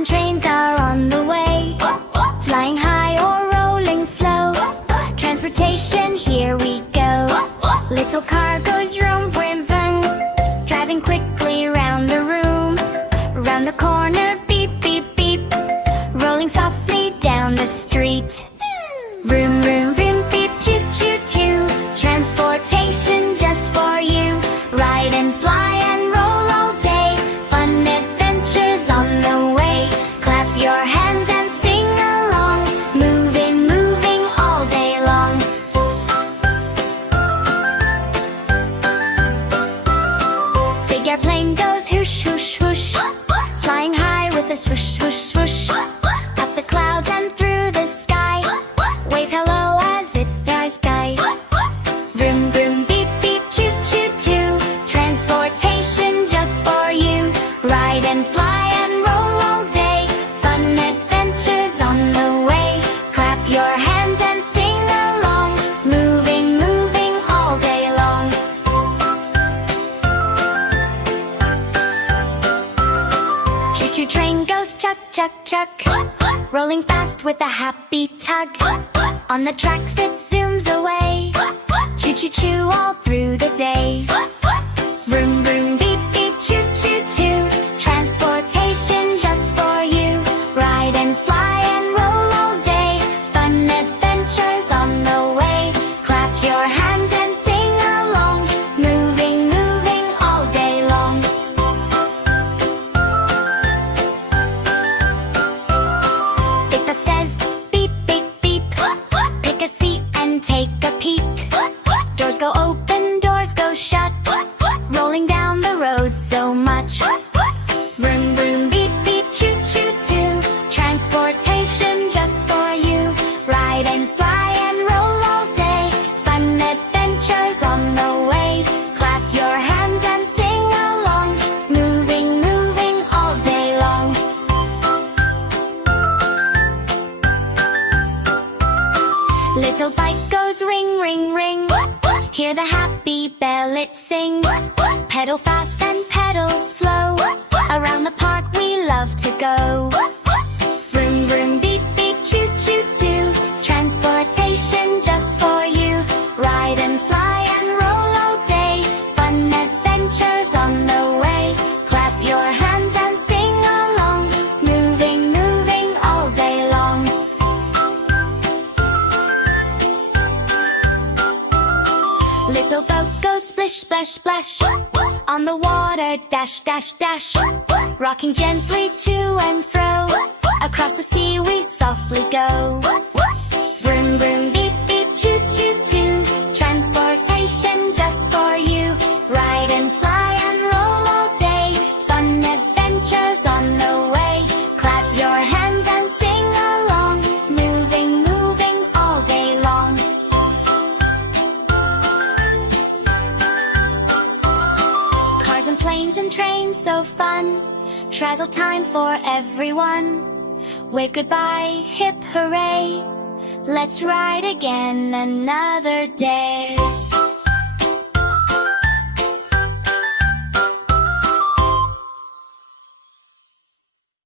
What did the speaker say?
and trains are on the way, flying high or rolling slow. Transportation, here we go. Little car goes vroom, vroom, vroom, driving quickly round the room. Round the corner, beep, beep, beep, rolling softly down the street. Vroom, vroom, vroom, beep, choo, choo, choo. Transportation just for you. Ride and fly and roll all day. Fun adventures on the way. Clap your hands and sing along. Moving, moving all day long. Big airplane goes whoosh, whoosh, whoosh, flying high with a swoosh, swoosh, swoosh. Up the clouds and through the sky. Wave hello as it flies by. Vroom, vroom, beep, beep, choo, choo, choo. Transportation just for you. Ride and fly and roll all day. Fun adventures on the way. Clap your hands and sing along. Moving, moving all day long. Choo-choo train goes chug, chug, chug, rolling fast with a happy tug. On the tracks it zooms away. Choo-choo-choo all through the day. Vroom, vroom, beep, beep, choo, choo, choo. Transportation just for you. Ride and fly and roll all day. Fun adventures on the way. Clap your hands and sing along. Moving, moving all day long. If it says beep, beep, beep, pick a seat and take a peek. Doors go open, doors go shut, rolling down the road so much. Vroom, vroom, beep, beep, choo, choo, choo. Transportation just for you. Ride and fly and roll all day. Fun adventures on the way. Clap your hands and sing along. Moving, moving all day long. Little bike goes ring, ring, ring. Hear the happy bell it sings. Pedal fast and pedal slow. Around the park we love to go. Vroom, vroom, beep, beep, choo, choo, choo. Transportation just for you. Ride and fly and roll all day. Fun adventures on the way. Clap your hands and sing along. Moving, moving all day long. Little boat goes splish, splash, splash. On the water, dash, dash, dash. Rocking gently to and fro. Across the sea we softly go. Vroom, vroom, beep, beep, choo, choo, choo. Transportation just for you. Ride and fly and roll all day. Fun adventures on the way. Clap your hands and sing along. Moving, moving all day long. Cars and planes and trains, so fun. Travel time for everyone. Wave goodbye, hip hooray. Let's ride again another day.